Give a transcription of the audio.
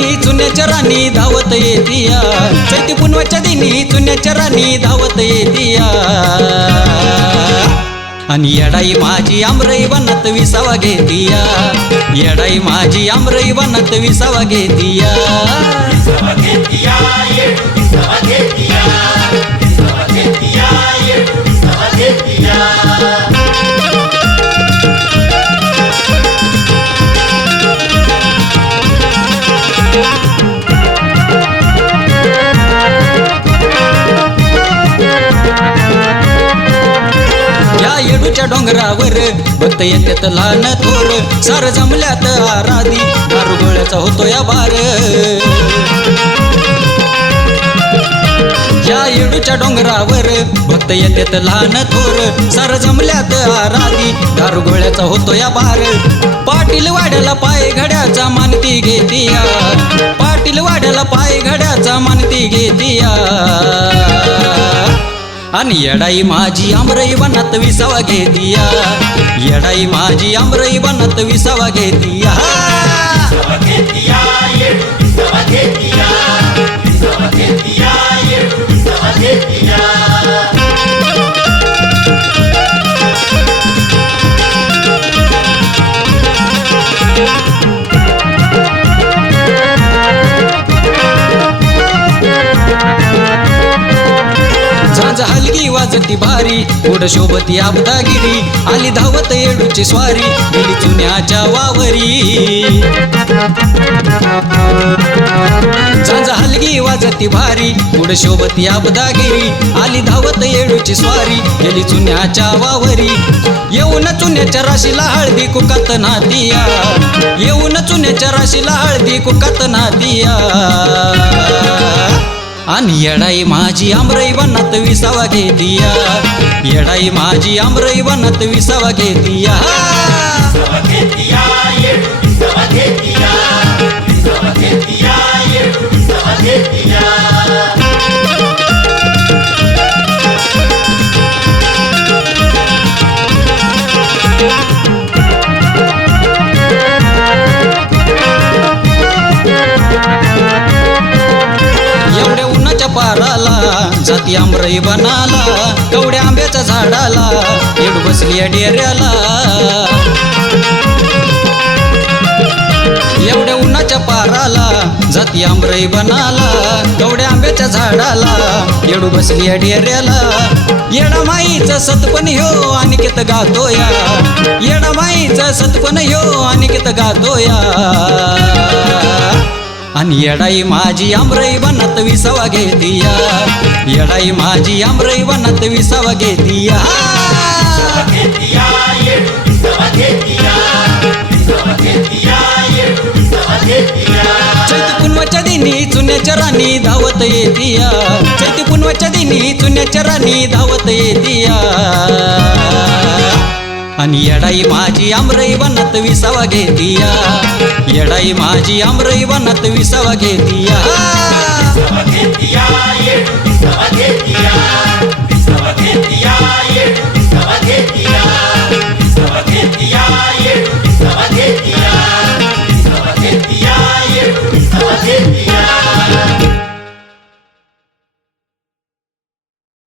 चुन्याच्या राणी धावत येतिया. चैती पुनवाच्या दिनी चुन्याच्या राणी धावत येतिया. आणि येडाई माझी आमरई बनत विसावा घेतिया. येडाई माझी आमरई बनत विसावा घेतिया. या डोंगरावर भक्त येतात लहान थोर. सार जमल्यात आराधी दारू होतो या बार. या येडूच्या डोंगरावर भक्त येते लहान थोर. सार जमल्यात आराधी दारुगोळ्याचा होतो या बार. पाटील वाड्याला पाय घड्याचा मानती घेतिया पाटील वाड्याला आणि येडाई माझी आमरई बनत विसावा घेतिया. येडाई माझी आमरई बनत विसावा घेतिया. हलगी वाजती भारी. पुढ शोभती आबदागिरी आली धावत येडूची स्वारी. गेली चुन्याच्या वावरी. झांज हलगी वाजती भारी. पुढ शोभती आबदागिरी आली धावत येडूची स्वारी. गेली चुन्याच्या वावरी. येऊन चुन्याच्या राशीला हळदी कुकात नादिया येऊन चुन्याच्या राशीला हळदी कुकात नादिया आणि येडाई माझी आमरई बनत विसावा घेतिया. येडाई माझी आमरई बनत विसावा घेतिया. झाडाला जाती आमरई बनाला कवड्या आंब्याच्या झाडाला येड बसली या डेऱ्याला. एवढ्या उन्हाच्या पाराला जाती आमरई बनाला कवड्या आंब्याच्या झाडाला येडू बसली या डेऱ्याला. येडा माईचा सतपण ह्यो अनिकेत गातोया. येडा माईचा सतपण ह्यो अनिकेत गातोया. आणि येडाई माझी आमरई बनत विसावा घेतिया. येडाई माझी आमरई बनत विसावा घेतिया. चैती पुनवाच्या दिनी चुन्याच्या राणी धावत येतिया. चैती पुनवाच्या दिनी चुन्याच्या राणी धावत येतिया. आणि येडाई माझी आमरई बनत विसावा घेतिया. येडाई माझी आमरई बनत विसावा घेतिया.